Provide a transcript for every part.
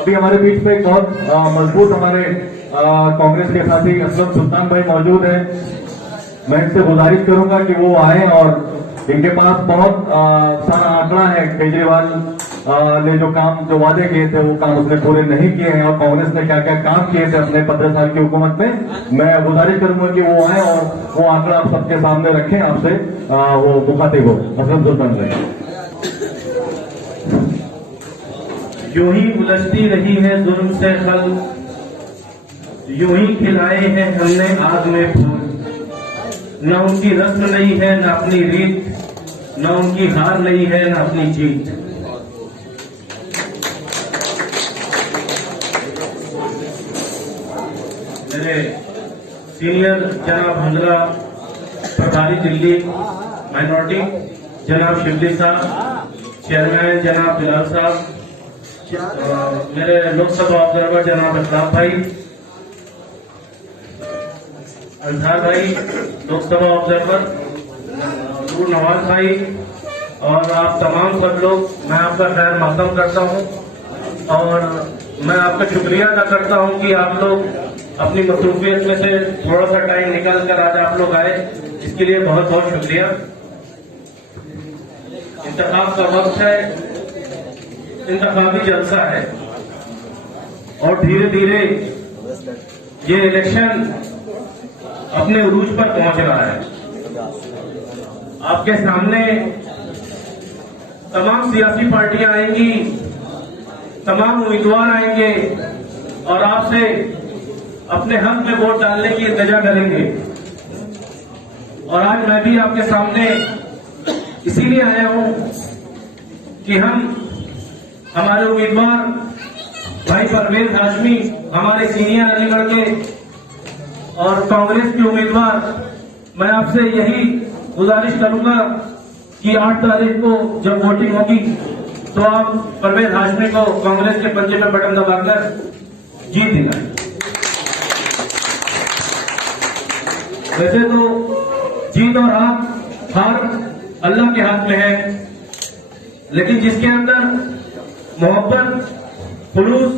अभी हमारे बीच में एक बहुत मजबूत हमारे कांग्रेस के साथी असलम सुल्तान भाई मौजूद है। मैं इनसे गुजारिश करूंगा कि वो आए और इनके पास बहुत सारा आंकड़ा है। केजरीवाल ने जो वादे किए थे वो काम उसने पूरे नहीं किए हैं और कांग्रेस ने क्या क्या काम किए थे अपने 15 साल की हुकूमत में। मैं गुजारिश करूंगा कि वो आए और वो आंकड़ा आप सबके सामने रखें। आपसे वो मुखातिब हो असलम सुल्तान भाई। यूं ही उलझती रही है जुल्म से खल, यूं ही खिलाए हैं हमने आग में फूल। न उनकी रस्म नहीं है न अपनी रीत, न उनकी हार नहीं है न अपनी जीत। मेरे सीनियर जनाब हंगरा प्रभारी दिल्ली माइनॉरिटी जनाब शिवली साहब, चेयरमैन जनाब बिलाल साहब, मेरे लोकसभा ऑब्जर्वर जनाब अशराफ भाई, अंसार भाई लोकसभा ऑब्जर्वर, नूर नवाज भाई और आप तमाम सब लोग, मैं आपका खैर मकदम करता हूं और मैं आपका शुक्रिया अदा करता हूं कि आप लोग अपनी मसरूफियत में से थोड़ा सा टाइम निकाल कर आज आप लोग आए। इसके लिए बहुत बहुत शुक्रिया। इंतखाब का वक्त है, इंतखाबी जलसा है और धीरे धीरे ये इलेक्शन अपने उरूज पर पहुंच रहा है। आपके सामने तमाम सियासी पार्टियां आएंगी, तमाम उम्मीदवार आएंगे और आपसे अपने हक में वोट डालने की इंतजार करेंगे। और आज मैं भी आपके सामने इसीलिए आया हूं कि हमारे उम्मीदवार भाई परवेज हाशमी, हमारे सीनियर अलीगढ़ के और कांग्रेस के उम्मीदवार, मैं आपसे यही गुजारिश करूंगा कि 8 तारीख को जब वोटिंग होगी तो आप परवेज हाशमी को कांग्रेस के पंजे में बटन दबाकर जीत दिलाएं। वैसे तो जीत और हार अल्लाह के हाथ में है, लेकिन जिसके अंदर मोहब्बत, खुलूस,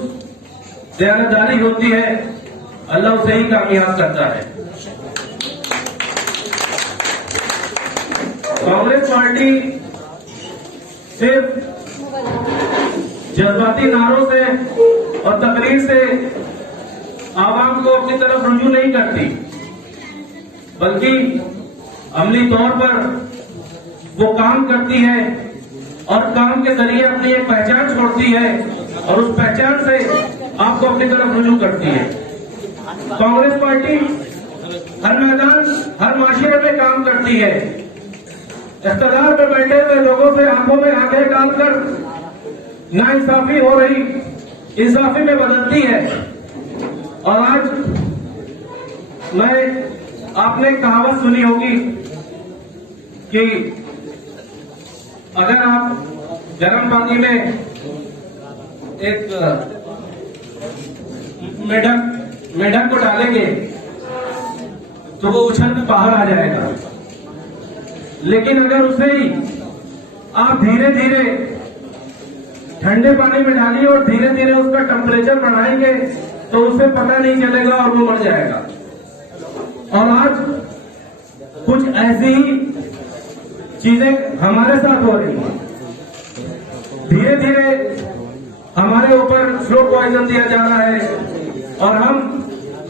दयानतदारी होती है, अल्लाह उसे ही कामयाब करता है। कांग्रेस पार्टी सिर्फ जज्बाती नारों से और तकरीर से आवाम को अपनी तरफ रुजू नहीं करती, बल्कि अमली तौर पर वो काम करती है और काम के जरिए अपनी एक पहचान छोड़ती है और उस पहचान से आपको अपनी तरफ रुजू करती है। कांग्रेस पार्टी हर मैदान, हर माशरे में काम करती है। इख्तियार में बैठे हुए लोगों से आंखों में आंखें डालकर नाइंसाफी हो रही इंसाफी में बदलती है। और आज आपने कहावत सुनी होगी कि अगर आप गर्म पानी में एक मेढक को डालेंगे तो वो उछल कर बाहर आ जाएगा, लेकिन अगर उसे ही आप धीरे धीरे ठंडे पानी में डालिए और धीरे धीरे उसका टेम्परेचर बढ़ाएंगे तो उसे पता नहीं चलेगा और वो मर जाएगा। और आज कुछ ऐसी ही चीजें हमारे साथ हो रही हैं। धीरे धीरे हमारे ऊपर स्लो पॉइजन दिया जा रहा है और हम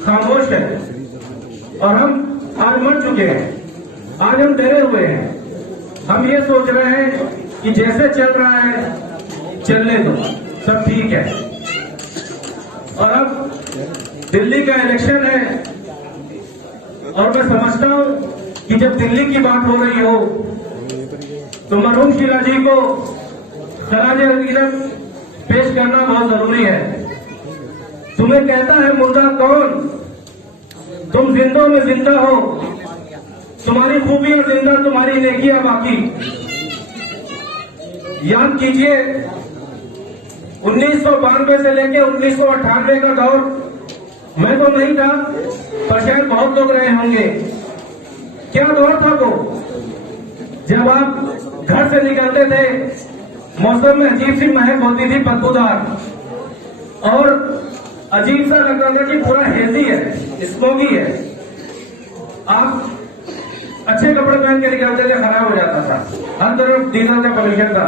खामोश हैं और हम आज मर चुके हैं। आज हम डरे हुए हैं। हम ये सोच रहे हैं कि जैसे चल रहा है चलने दो, सब ठीक है। और अब दिल्ली का इलेक्शन है और मैं समझता हूं कि जब दिल्ली की बात हो रही हो तो मरहूम शीला जी को खराजे अकीदत पेश करना बहुत जरूरी है। तुम्हें कहता है मुर्दा कौन, तुम जिंदों में जिंदा हो, तुम्हारी खूबियां जिंदा, तुम्हारी नेकियां बाकी। याद कीजिए 1992 से लेकर 1998 का दौर, मैं तो नहीं था पर शायद बहुत लोग रहे होंगे। क्या दौर था वो, जब आप घर से निकलते थे मौसम में अजीब सी महक होती थी, बदबूदार। और अजीब सा लग रहा था कि पूरा हेजी है, स्मोगी है। आप अच्छे कपड़े पहन के निकलते थे, खराब हो जाता था। हर तरफ डीजल का पोल्यूशन था।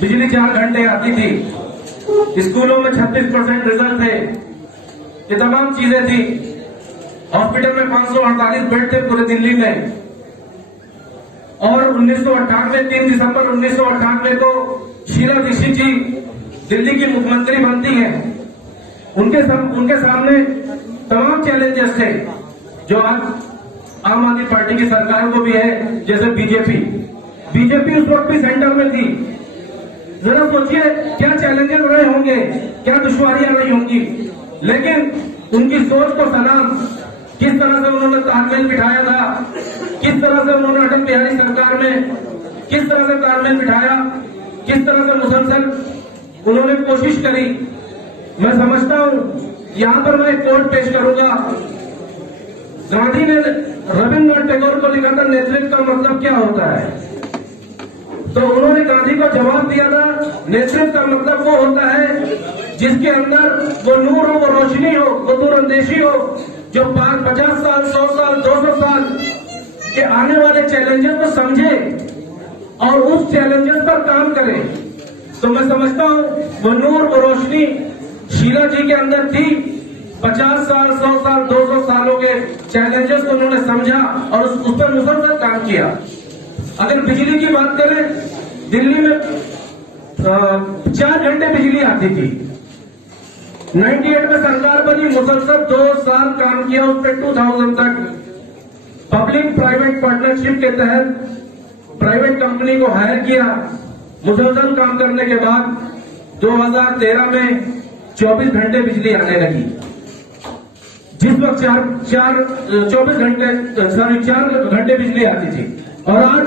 बिजली 4 घंटे आती थी। स्कूलों में 36% रिजल्ट थे। ये तमाम चीजें थी। हॉस्पिटल में 548 बेड थे पूरे दिल्ली में। और 1998 3 दिसंबर 1998 को शीला दीक्षित जी दिल्ली की मुख्यमंत्री बनती हैं। उनके सामने तमाम चैलेंजेस थे जो आज आम आदमी पार्टी की सरकार को भी है, जैसे बीजेपी उस वक्त भी सेंटर में थी। जरा सोचिए क्या चैलेंजेस रहे होंगे, क्या दुश्वारियां रही होंगी, लेकिन उनकी सोच को सलाम। किस तरह से उन्होंने तालमेल बिठाया था, किस तरह से उन्होंने अटल बिहारी सरकार में किस तरह से तालमेल बिठाया, किस तरह से मुसलसल उन्होंने कोशिश करी। मैं समझता हूं, यहां पर मैं एक कोट पेश करूंगा। गांधी ने रविन्द्रनाथ टैगोर को लिखा था, नेतृत्व का मतलब क्या होता है। तो उन्होंने गांधी को जवाब दिया था, नेतृत्व का मतलब वो होता है जिसके अंदर वो नूर हो, वो रोशनी हो, वो दूरंदेशी हो, जो 50 साल 100 साल 200 साल के आने वाले चैलेंजेस को समझे और उस चैलेंजेस पर काम करे। तो मैं समझता हूं वो नूर, वो रोशनी शीला जी के अंदर थी। 50 साल 100 साल 200 सालों के चैलेंजेस को उन्होंने समझा और उस पर मुसलसल काम किया। अगर बिजली की बात करें, दिल्ली में 4 घंटे बिजली आती थी। 98 में सरकार बनी, मुसलसल 2 साल काम किया उस पर। 2000 तक पब्लिक प्राइवेट पार्टनरशिप के तहत प्राइवेट कंपनी को हायर किया। मुसलसल काम करने के बाद 2013 में 24 घंटे बिजली आने लगी। जिस वक्त 4 घंटे बिजली आती थी, और आज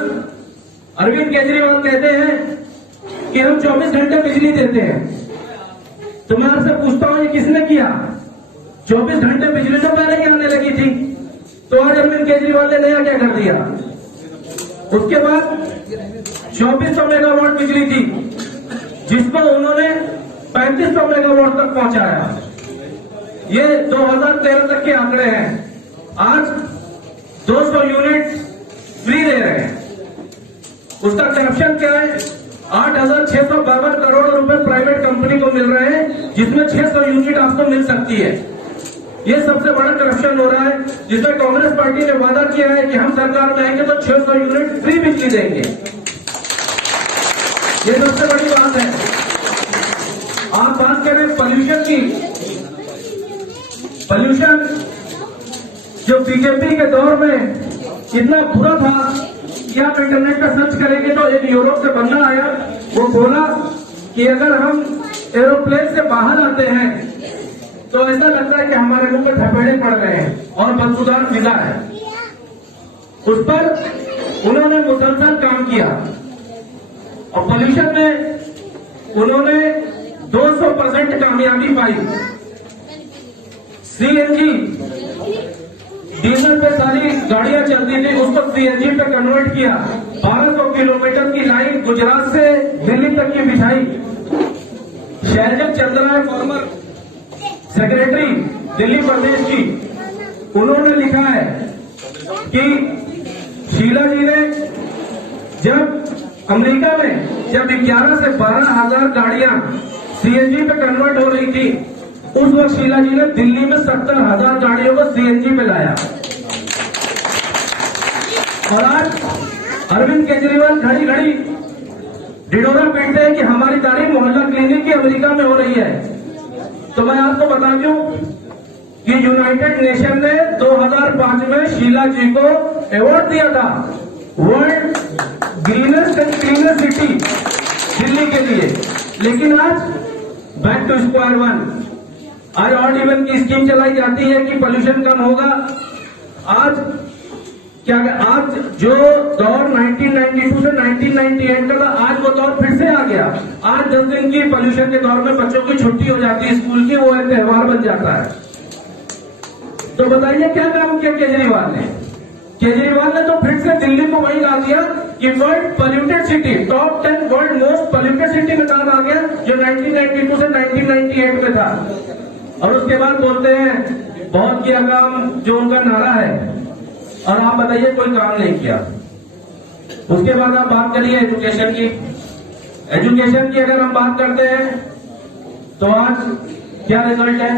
अरविंद केजरीवाल कहते हैं कि हम 24 घंटे बिजली देते हैं। तो मैं आपसे पूछता हूं, ये किसने किया? 24 घंटे बिजली तो पहले ही आने लगी थी, तो आज अरविंद केजरीवाल ने नया क्या कर दिया? उसके बाद 2400 मेगावाट बिजली थी, जिसको उन्होंने 3500 मेगावाट तक पहुंचाया। ये 2013 तक के आंकड़े हैं। आज 200 यूनिट फ्री दे रहे हैं। उसका करप्शन क्या है? 8,652 करोड़ रुपए प्राइवेट कंपनी को मिल रहे हैं, जिसमें 600 यूनिट आपको मिल सकती है। ये सबसे बड़ा करप्शन हो रहा है, जिसमें कांग्रेस पार्टी ने वादा किया है कि हम सरकार में आएंगे तो 600 यूनिट फ्री बिजली देंगे। ये सबसे बड़ी बात है। आप बात करें पॉल्यूशन की, पॉल्यूशन जो बीजेपी के दौर में इतना बुरा था कि आप इंटरनेट पर सर्च करेंगे तो एक यूरोप से बंदा आया, वो बोला कि अगर हम एरोप्लेन से बाहर आते हैं तो ऐसा लगता है कि हमारे मुंह पर थपेड़े पड़ रहे हैं और बदबूदार फिजा है। उस पर उन्होंने मुसलसल काम किया और पॉल्यूशन में उन्होंने 200% कामयाबी पाई। सीएनजी, डीजल पे सारी गाड़ियां चलती थी, उसको सीएनजी पे कन्वर्ट किया। 1200 किलोमीटर की लाइन गुजरात से दिल्ली तक की बिछाई। शैलजा चंद्रा, फॉर्मर सेक्रेटरी दिल्ली प्रदेश की, उन्होंने लिखा है कि शीला जी ने जब अमेरिका में जब 11 से 12,000 गाड़ियां सीएनजी पे कन्वर्ट हो रही थी, उस वक्त शीला जी ने दिल्ली में 70,000 गाड़ियों को सीएनजी पे लाया। और आज अरविंद केजरीवाल घड़ी घड़ी ढिढोरा पीटते हैं कि हमारी तारीफ मोहल्ला क्लिनिक की अमेरिका में हो रही है। तो मैं आपको बता दूं कि यूनाइटेड नेशन ने 2005 में शीला जी को अवार्ड दिया था, world greenest and cleanest city Delhi के लिए। लेकिन आज बैक टू स्क्वायर वन, आज ऑड इवन की स्कीम चलाई जाती है कि पोल्यूशन कम होगा। आज जो दौर 1992 से 1998 का था, आज वो दौर फिर से आ गया। आज 10 दिन की पोल्यूशन के दौर में बच्चों की छुट्टी हो जाती है स्कूल की, वो एक त्योहार बन जाता है। तो बताइए क्या काम किया केजरीवाल ने? केजरीवाल ने तो फिर से दिल्ली को वही ला दिया कि world polluted city, top 10 world most polluted city में नाम आ गया, जो 1992 से 1998 में था। और उसके बाद बोलते हैं बहुत किया काम, जो उनका नारा है, और आप बताइए कोई काम नहीं किया। उसके बाद आप बात करिए एजुकेशन की। एजुकेशन की अगर हम बात करते हैं तो आज क्या रिजल्ट है?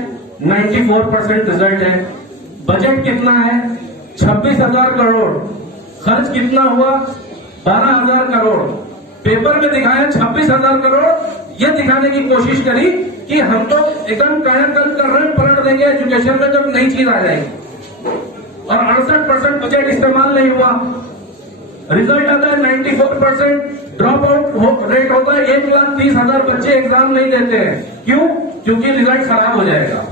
94% रिजल्ट है। बजट कितना है? 26,000 करोड़। खर्च कितना हुआ? 12,000 करोड़। पेपर में दिखाया 26,000 करोड़। यह दिखाने की कोशिश करी कि हम तो एकदम कायाकल्प कर रहे हैं, पलट देंगे एजुकेशन में जब नई चीज आ जाएगी। और 68% बजट इस्तेमाल नहीं हुआ। रिजल्ट आता है 94%। ड्रॉप आउट रेट होता है 1,30,000 बच्चे एग्जाम नहीं देते हैं। क्यों? क्योंकि रिजल्ट खराब हो जाएगा।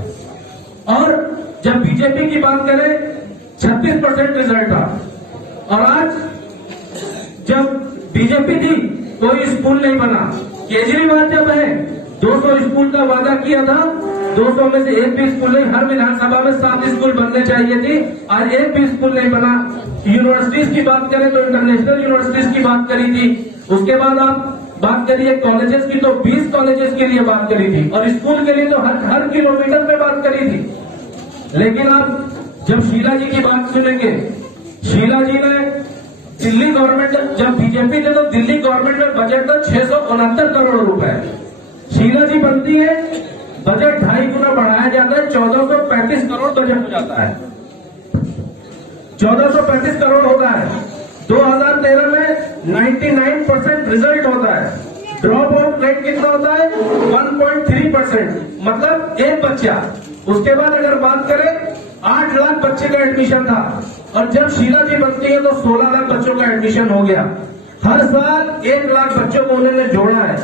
और जब बीजेपी की बात करें 36% रिजल्ट था। और आज जब बीजेपी थी कोई स्कूल नहीं बना। केजरीवाल जब है 200 स्कूल का वादा किया था, 200 में से एक भी स्कूल नहीं। हर विधानसभा में 7 स्कूल बनने चाहिए थी, आज एक भी स्कूल नहीं बना। यूनिवर्सिटीज की बात करें तो इंटरनेशनल यूनिवर्सिटीज की बात करी थी। उसके बाद आप बात करिए कॉलेजेस की तो 20 कॉलेजेस के लिए बात करी थी, और स्कूल के लिए तो हर किलोमीटर पे बात करी थी। लेकिन आप जब शीला जी की बात सुनेंगे, शीला जी ने दिल्ली गवर्नमेंट, जब बीजेपी ने तो दिल्ली गवर्नमेंट में बजट था 669 करोड़ रुपए। शीला जी बनती है, बजट 2.5 गुना बढ़ाया जाता है, 1435 करोड़ बजट हो जाता है। 1435 करोड़ होता है। 2013 में 99% रिजल्ट होता है। ड्रॉप आउट रेट कितना होता है? 1.3%, मतलब एक बच्चा। उसके बाद अगर बात करें 8 लाख बच्चे का एडमिशन था, और जब शीला जी बनती है तो 16 लाख बच्चों का एडमिशन हो गया। हर साल 1 लाख बच्चों को उन्होंने जोड़ा है।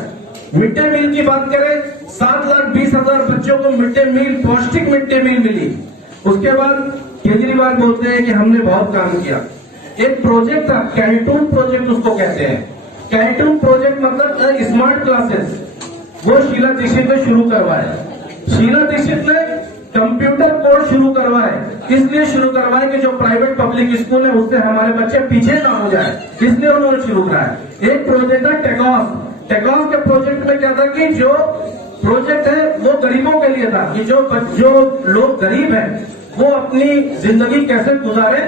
मिड डे मील की बात करें 7,20,000 बच्चों को मिड डे मील, पौष्टिक मिड डे मील मिली। उसके बाद केजरीवाल बोलते हैं कि हमने बहुत काम किया। एक प्रोजेक्ट था, कैंटून प्रोजेक्ट उसको कहते हैं। कैंटून प्रोजेक्ट मतलब स्मार्ट क्लासेस, वो शीला दीक्षित ने शुरू करवाया। शीला दीक्षित ने कंप्यूटर कोर्स शुरू करवाए। इसलिए शुरू करवाए कि जो प्राइवेट पब्लिक स्कूल है उससे हमारे बच्चे पीछे ना हो जाए, इसलिए उन्होंने शुरू कराया। एक प्रोजेक्ट था टेकॉस। टेकॉस के प्रोजेक्ट में क्या था कि जो प्रोजेक्ट है वो गरीबों के लिए था, कि जो लोग गरीब हैं वो अपनी जिंदगी कैसे गुजारे,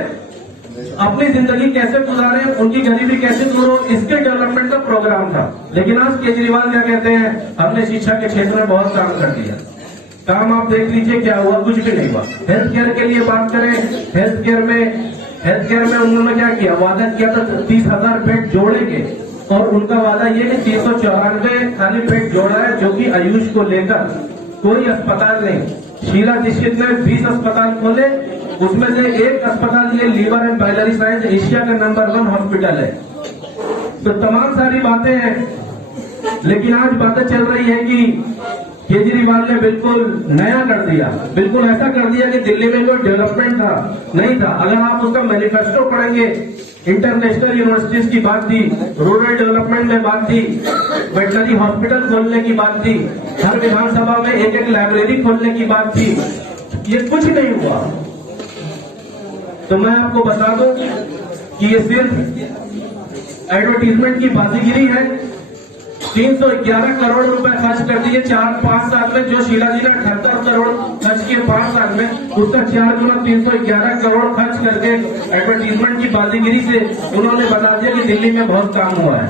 उनकी गरीबी कैसे दूर हो, इसके डेवलपमेंट का प्रोग्राम था। लेकिन आज केजरीवाल क्या कहते हैं? हमने शिक्षा के क्षेत्र में बहुत काम कर दिया। काम आप देख लीजिए क्या हुआ, कुछ भी नहीं हुआ। हेल्थ केयर के लिए बात करें, हेल्थ केयर में उन्होंने क्या किया? वादा किया था 30,000 बेड जोड़ेंगे, और उनका वादा ये कि 394 खाली बेड जोड़ा है, जो कि आयुष को लेकर कोई अस्पताल नहीं। शीला दीक्षित ने 20 अस्पताल खोले, उसमें से एक अस्पताल ये liver and biliary science Asia का नंबर 1 हॉस्पिटल है। तो तमाम सारी बातें हैं, लेकिन आज बातें चल रही है कि केजरीवाल ने बिल्कुल नया कर दिया, बिल्कुल ऐसा कर दिया कि दिल्ली में कोई डेवलपमेंट था नहीं था। अगर आप उसका मैनिफेस्टो पढ़ेंगे, इंटरनेशनल यूनिवर्सिटीज की बात थी, रूरल डेवलपमेंट में बात थी, वेटनरी हॉस्पिटल खोलने की बात थी, हर विधानसभा में एक लाइब्रेरी खोलने की बात थी, ये कुछ नहीं हुआ। तो मैं आपको बता दूं कि ये सिर्फ एडवर्टीजमेंट की बाजीगिरी है। 311 करोड़ रुपए खर्च कर दिए 4-5 साल में। जो शीला जी ने 78 करोड़ खर्च किए 5 साल में, उसका 4 गुना 311 करोड़ खर्च करके एडवर्टीजमेंट की बाजीगिरी से उन्होंने बता दिया कि दिल्ली में बहुत काम हुआ है।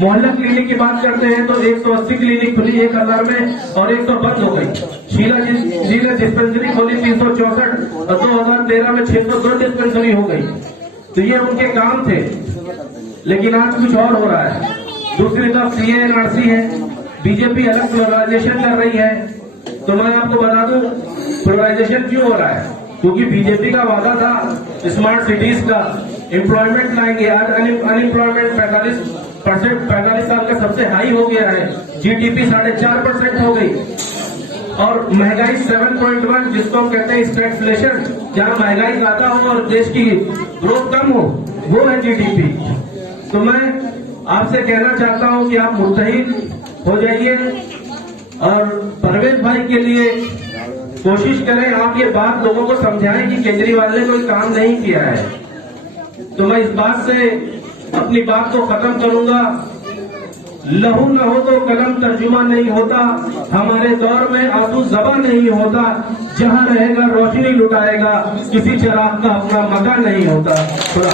मोहल्ला क्लिनिक की बात करते हैं तो 180 क्लिनिक खुली 1000 में, और 100 बंद हो गई। शीला जी ने डिस्पेंसरी खोली 364, और 2013 में 602 डिस्पेंसरी हो गई। तो ये उनके काम थे, लेकिन आज कुछ और हो रहा है। दूसरी तरफ CA/NRC है, बीजेपी अलग पोलराइजेशन कर रही है। तो मैं आपको बता दूं पोलराइजेशन क्यों हो रहा है, क्योंकि बीजेपी का वादा था स्मार्ट सिटीज का, एम्प्लॉयमेंट लाएंगे। आज अनएम्प्लॉयमेंट 45 साल का सबसे हाई हो गया है। GDP 4.5% हो गई, और महंगाई 7.1, जिसको हम कहते हैं स्टैग्फ्लेशन, जहां महंगाई ज्यादा हो और देश की ग्रोथ कम हो, वो है GDP। तो मैं आपसे कहना चाहता हूं कि आप मुत्तहिद हो जाइए, और परवेज भाई के लिए कोशिश करें, आप ये बात लोगों को समझाएं कि केजरीवाल ने कोई काम नहीं किया है। तो मैं इस बात से अपनी बात को खत्म करूंगा। लहू न हो तो कलम तर्जुमा नहीं होता, हमारे दौर में आंसू ज़बा नहीं होता, जहां रहेगा रोशनी लुटाएगा, किसी चिराग का अपना मकान नहीं होता। खुदा